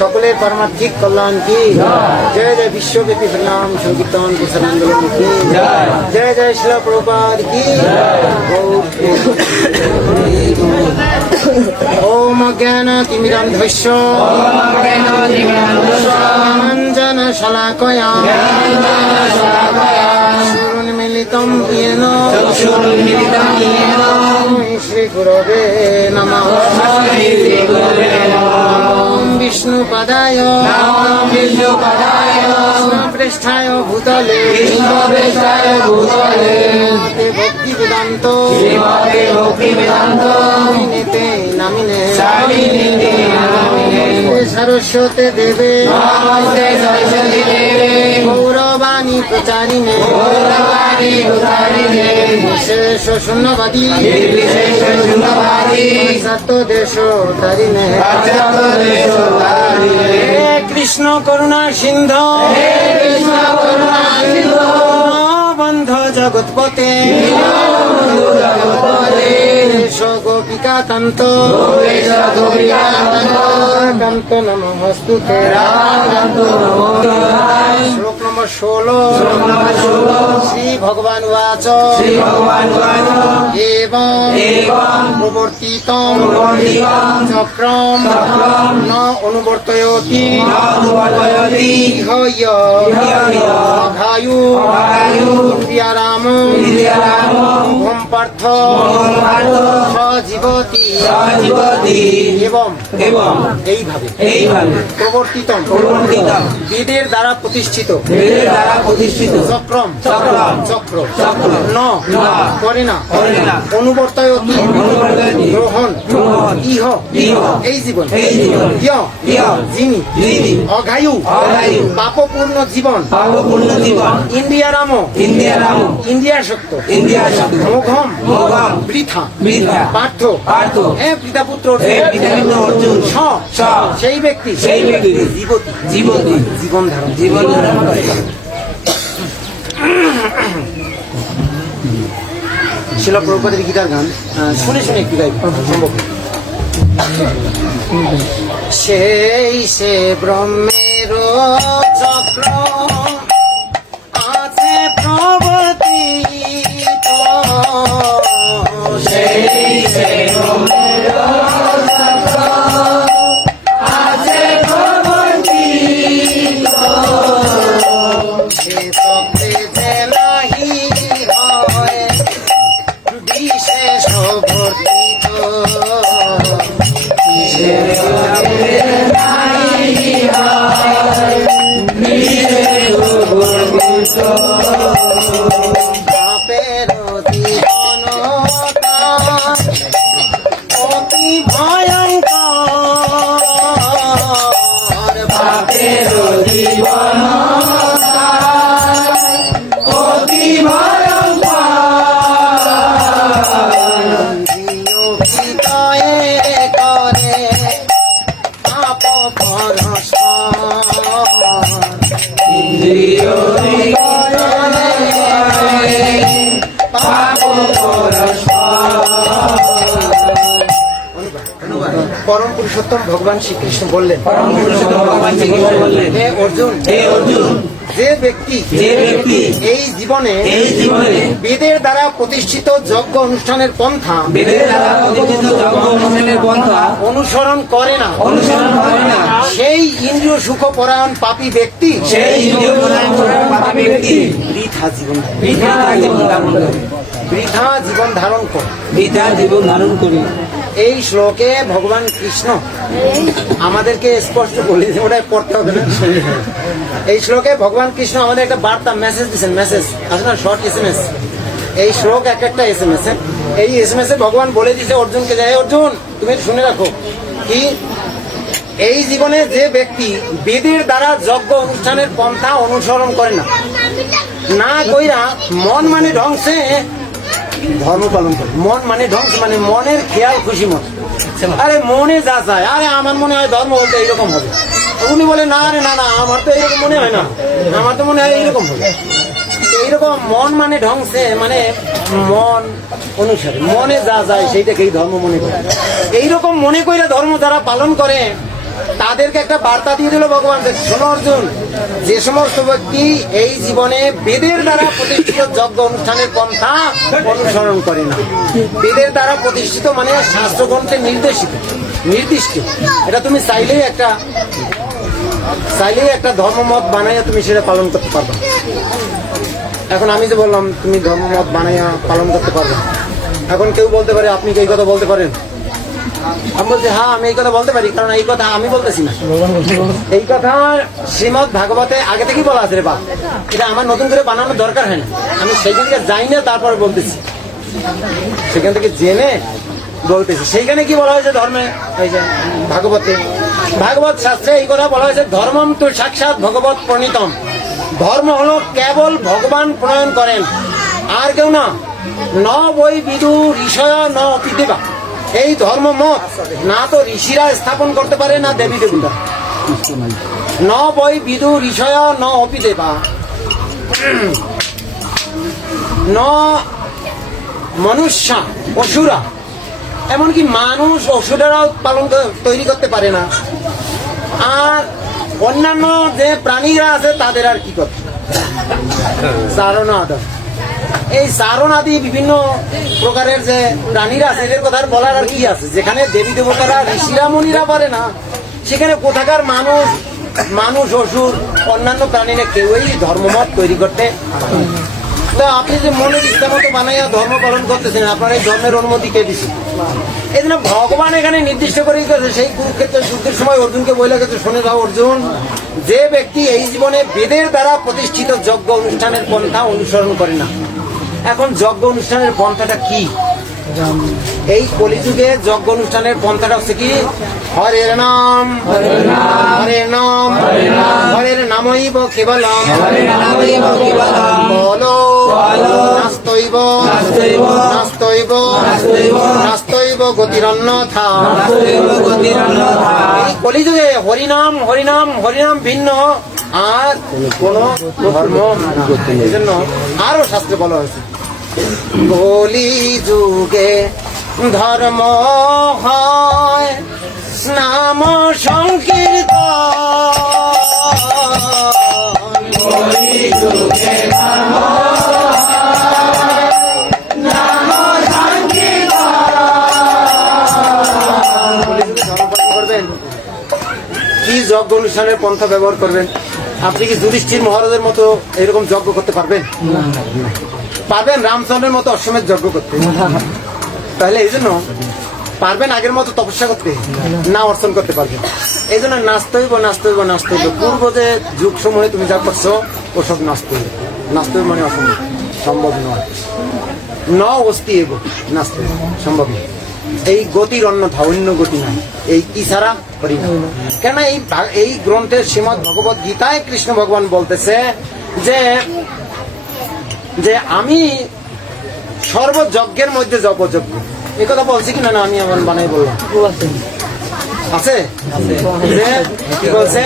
সকলের পারমার্থিক কল্যাণ কি জয় জয় বিশ্বব্যাপী হরিনাম সংকীর্তন কুশলাঞ্জলি কি জয় জয় শিলা প্রভুপাদ কি ওম জ্ঞানতিমিরান্ধস্য জ্ঞানাঞ্জন শলাকয়া চক্ষুरुन्मीलितं येन श्री गुरवे नमः ओम विष्णुपदाय कृष्णपृष्ठाय भूतले भक्ति वेदांत निते नामिने সরস্বতী দেবে গৌরবাণী প্রচারিণে বিশেষ শূন্যবাদী দেশ তারিণে হে কৃষ্ণ করুণা সিন্ধু বন্ধ জগৎপতে গোপিকা কান্ত কান্ত নমস্তুতে। শ্লোক নম্বর 16 শ্রী ভগবান উবাচ এবং প্রবর্তিতং চক্রম ন অনুবর্তয়তি ইহ অঘায়ু ইন্দ্রিয়ারাম ওম পার্থ জীবতি এবং এইভাবে প্রবর্তিতম বেদের দ্বারা প্রতিষ্ঠিত চক্রম চক্র ন করে না অনুবর্তয়তি গ্রহণ ইহ এই জীবন যিনি অঘায়ু পাপপূর্ণ জীবন ইন্দ্রিয়ারাম ইন্দ্রিয়াসক্ত মোঘম বৃথা পার্থ হে পিতা পুত্র অর্জুন সেই ব্যক্তি জীবতি জীবন ধারণ করে। শিল প্রভুপাদের গীতার গান শুনে শুনে একটু গাইব সম্ভব। সেই সে ব্রহ্মের চক্র আছে প্রবর্তিত সেই সে ব্রহ্মের চক্র আছে প্রবর্তিত সে চক্রে নাহি হয় বিশেষ বর্তিত বাপের জীবনতা অতি ভয়ঙ্কর বাপের জীবনতা অতি ভয়ঙ্কর জিয়ো করে পাপ পরস্পর ইন্দ্রিয় পরম পুরুষোত্তম ভগবান শ্রীকৃষ্ণ বললেন হে অর্জুন যে ব্যক্তি এই জীবনে বেদের দ্বারা প্রতিষ্ঠিত যজ্ঞ অনুষ্ঠানের পন্থা অনুসরণ করে না সেই ইন্দ্রিয় সুখ পরায়ণ পাপী ব্যক্তি বৃথা জীবন ধারণ করে। এই শ্লোকে ভগবান কৃষ্ণ আমাদেরকে স্পষ্ট বলে ওটা পড়তে হবে না। এই শ্লোকে ভগবান কৃষ্ণ আমাদের একটা বার্তা মেসেজ দিচ্ছেন, মেসেজ আছে না শর্ট SMS। এই শ্লোক একটা SMS। এই SMS এ ভগবান বলে দিচ্ছে অর্জুনকে, যে অর্জুন তুমি শুনে রাখো কি এই জীবনে যে ব্যক্তি বেদের দ্বারা যজ্ঞ অনুষ্ঠানের পন্থা অনুসরণ করে না কইরা মন মানে ধ্বংসে ধর্ম পালন করে। মন মানে ধ্বংস মানে মনের খেয়াল খুশি মন। আরে মনে যা চায়, আরে আমার মনে হয় ধর্ম বলতে এইরকম হবে। উনি বলে না রে না আমার তো এইরকম মনে হয় না, আমার তো মনে হয় এইরকম হবে। এইরকম মন মানে ধ্বংসে মানে মন অনুসারে মনে যা যায় সেইটাকেই ধর্ম মনে করে। এইরকম মনে করে ধর্ম যারা পালন করে তাদেরকে একটা বার্তা দিয়ে দিল ভগবান, শোনো অর্জুন, যে সমস্ত ব্যক্তি এই জীবনে বেদের দ্বারা প্রতিষ্ঠিত যজ্ঞ অনুষ্ঠানের পন্থা অনুসরণ করে না। বেদের দ্বারা প্রতিষ্ঠিত মানে শাস্ত্রগ্রন্থে নির্দিষ্ট। এটা তুমি চাইলেই একটা ধর্মমত বানাইয়া তুমি সেটা পালন করতে পারবে। এখন আমি যে বললাম তুমি ধর্মমত বানাইয়া পালন করতে পারবে, এখন কেউ বলতে পারে আপনি কি এই কথা বলতে পারেন? আমি বলছি হ্যাঁ আমি এই কথা বলতে পারি, কারণ এই কথা আমি বলতেছি না, এই কথা শ্রীমদ ভাগবতে আগে থেকেই বলা আছে রে বা, এটা আমার নতুন করে বানানোর দরকার হয় না। আমি সেইখান থেকে যাই না তারপরে বলতেছি, সেখান থেকে জেনে বলতেছি। সেইখানে কি বলা হয়েছে ধর্মে, এই যে ভাগবতে ভাগবত শাস্ত্রে এই কথা বলা হয়েছে, ধর্মম তু সাক্ষাৎ ভগবত প্রণীতম। ধর্ম হলো কেবল ভগবান প্রণয়ন করেন, আর কেউ না। ন বৈ বিদু ঋষয় ন অপিদেবা। এই ধর্ম মত না তো ঋষিরা স্থাপন করতে পারে, না দেবী দেবীরা। ন বৈ বিদু ঋষয় ন অপিদেবা, ন মনুষ্য অসুরা, এমনকি মানুষ অসুরেরাও তৈরি করতে পারে না। আর অন্যান্য যে প্রাণীরা আছে তাদের আর কি করতে, চারণ আদর। এই চারণ আদি বিভিন্ন প্রকারের যে প্রাণীরা আছে এদের কথা বলার আর কি আছে? যেখানে দেবী দেবতারা ঋষিরা মুনিরা পারে না, সেখানে কোথাকার মানুষ অসুর অন্যান্য প্রাণীরা কেউই ধর্মমত তৈরি করতে। তো আপনি যে মনের ইচ্ছা মতো বানাইয়া ধর্ম পালন করতেছেন, আপনার এই ধর্মের অনুমতি কে দিচ্ছে? এই জন্য ভগবান এখানে নির্দিষ্ট করে গেছে, সেই কুরুক্ষেত্র যুদ্ধের সময় অর্জুনকে বলে গেছে, শুনে যাও অর্জুন, যে ব্যক্তি এই জীবনে বেদের দ্বারা প্রতিষ্ঠিত যজ্ঞ অনুষ্ঠানের পন্থা অনুসরণ করে না। এখন যজ্ঞ অনুষ্ঠানের পন্থাটা কি? এই কলিযুগে যজ্ঞ অনুষ্ঠানের পন্থাটা হচ্ছে কি? হরের নাম, হরের নাম, হরের নামৈব কেবলম, বলো নাস্তৈব নাস্তৈব নাস্তৈব গতিরন্যথা। এই কলিযুগে হরিনাম হরিনাম হরিনাম ভিন্ন আর কোন ধর্ম। এই জন্য আরো শাস্ত্রে বলা হয়েছে, কলি যুগে ধর্ম হয় নাম সংকীর্তন। কলি যুগে ধর্ম নাম সংকীর্তন। করবেন কি যজ্ঞ অনুষ্ঠানের পন্থা ব্যবহার করবেন? আপনি কি যুধিষ্ঠির মহারাজের মতো এরকম যজ্ঞ করতে পারবেন? পারবেন রামচন্দ্রের মতো অশ্বমেধ যজ্ঞ করতে? তাহলে এই জন্য পারবেন আগের মতো তপস্যা করতে? না, অর্জন করতে পারবেন। এই জন্য নাস্তৈব নাস্তৈব নাস্তৈব। পূর্ব যে যুগ সময়ে তুমি যা করছো ওসব নাস্তৈব। নাস্তৈব মানে অসম্ভব, সম্ভব নয়। ন অস্তি এব নাস্তৈব, সম্ভব নয়। এই গতির অন্যথা, অন্য গতি নাই। এই কি ছাড়া করি না। কেন এই গ্রন্থের শ্রীমদ্ ভগবত গীতায় কৃষ্ণ ভগবান বলতেছে যে আমি সর্বযজ্ঞের মধ্যে জপযজ্ঞ। এই কথা বলছি কিনা? না, আমি আমার বানাই বললাম। আছে কি বলছে?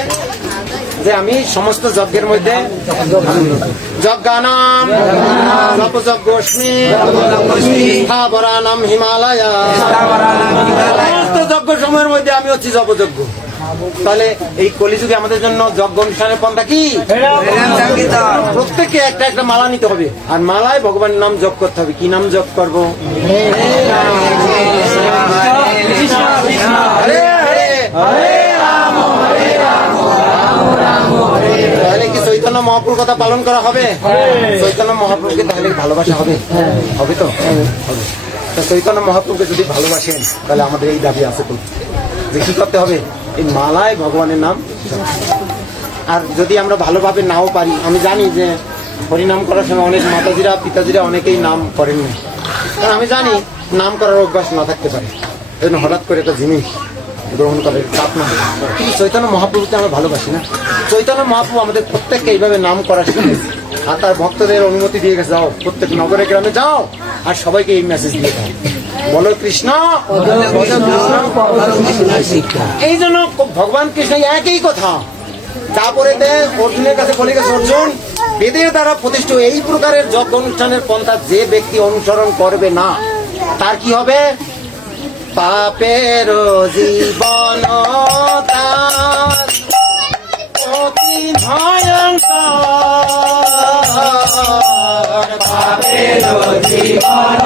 যে আমি সমস্ত যজ্ঞের মধ্যে যজ্ঞানাম জপযজ্ঞস্মি স্থাবরানাম হিমালয়া। সমস্ত যজ্ঞ সময়ের মধ্যে আমি হচ্ছি জপযজ্ঞ। তাহলে এই কলিযুগে আমাদের জন্য যজ্ঞ অনুষ্ঠানের পন্থা কি? প্রত্যেককে একটা একটা মালা নিতে হবে, আর মালায় ভগবানের নাম জপ করতে হবে। কি নাম জপ করবো? তাহলে কি চৈতন্য মহাপ্রভুর কথা পালন করা হবে? চৈতন্য মহাপ্রভুকে তাহলে ভালোবাসা হবে? হবে তো হবে। চৈতন্য মহাপ্রভুকে যদি ভালোবাসেন তাহলে আমাদের এই দাবি আছে তো যে কি করতে হবে? এই মালায় ভগবানের নাম। আর যদি আমরা ভালোভাবে নাও পারি, আমি জানি যে হরিনাম করার সময় অনেক মাতাজিরা পিতাজিরা অনেকেই নাম করেননি, কারণ আমি জানি নাম করার অভ্যাস না থাকতে পারে। এই জন্য হঠাৎ করে একটা জিনিস গ্রহণ করে চাপ না। কিন্তু চৈতন্য মহাপ্রভুকে আমরা ভালোবাসি না। চৈতন্য মহাপ্রভু আমাদের প্রত্যেককে এইভাবে নাম করা শিখেছে, আর তার ভক্তদের অনুমতি দিয়ে গেছে, যাও প্রত্যেক নগরে গ্রামে যাও আর সবাইকে এই মেসেজ দিয়ে দাও, বলো কৃষ্ণ। এই জন্য ভগবান কৃষ্ণ একই কথা। তারপরে অর্জুনের কাছে বলে গেছে, অর্জুন বেদের দ্বারা প্রতিষ্ঠিত এই প্রকারের যজ্ঞ অনুষ্ঠানের পন্থা যে ব্যক্তি অনুসরণ করবে না তার কি হবে? পাপের জীবন তার অতি ভয়ঙ্কর। পাপের জীবন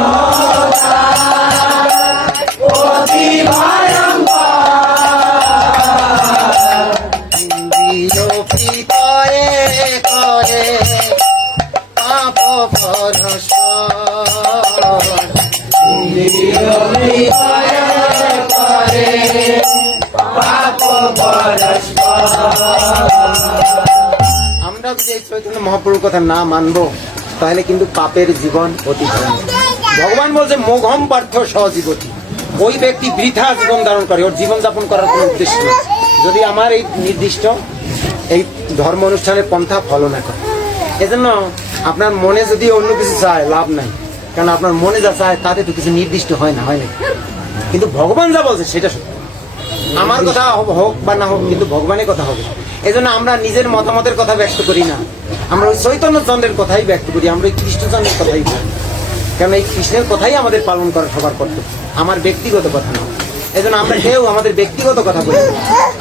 তার অতি ভয়ঙ্কর। বিলোপি করে করে পাপ পরস্পর। বিলোপি করে পাপ পরস্পর। আমরা যদি এই চৈতন্য মহাপ্রভুর কথা না মানবো তাহলে কিন্তু পাপের জীবন অতি ভয়ঙ্কর। ভগবান বলছে মোঘম পার্থ সহজীবতী। ওই ব্যক্তি বৃথা জীবন ধারণ করে, ওর জীবন যাপন করার কোনো উদ্দেশ্য নেই। যদি আমার এই নির্দিষ্ট এই ধর্ম অনুষ্ঠানের পন্থা ফলো না করে। এজন্য আপনার মনে যদি অন্য কিছু চায় লাভ নাই, কারণ আপনার মনে যা চায় তাতে তো কিছু নির্দিষ্ট হয় না, কিন্তু ভগবান যা বলছে সেটা সত্য। আমার কথা হোক বা না হোক, কিন্তু ভগবানের কথা হবে। এজন্য আমরা নিজের মতামতের কথা ব্যক্ত করি না, আমরা ওই চৈতন্য চন্দ্রের কথাই ব্যক্ত করি, আমরা ওই কৃষ্ণচন্দ্রের কথাই বলি, কারণ এই কৃষ্ণের কথাই আমাদের পালন করা সবার কর্তব্য, আমার ব্যক্তিগত কথা না। এজন্য আমরা কেউ আমাদের ব্যক্তিগত কথা বলি না,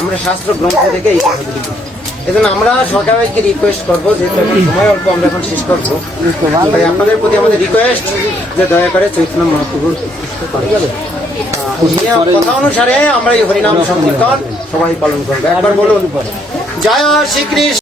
আমরা শাস্ত্র গ্রন্থ থেকে এই কথাগুলি বলি। এজন্য আমরা সরকারকে রিকোয়েস্ট করবো, যেহেতু এখন সময় অল্প, আমরা এখন শেষ করবো, তাই আপনাদের প্রতি আমাদের রিকোয়েস্ট যে দয়া করে চৈতন্য মহাপ্রভুর কথা অনুসারে আমরা এই হরিনাম সংকীর্তন সবাই পালন করবো। একবার বলুন, জয় শ্রীকৃষ্ণ।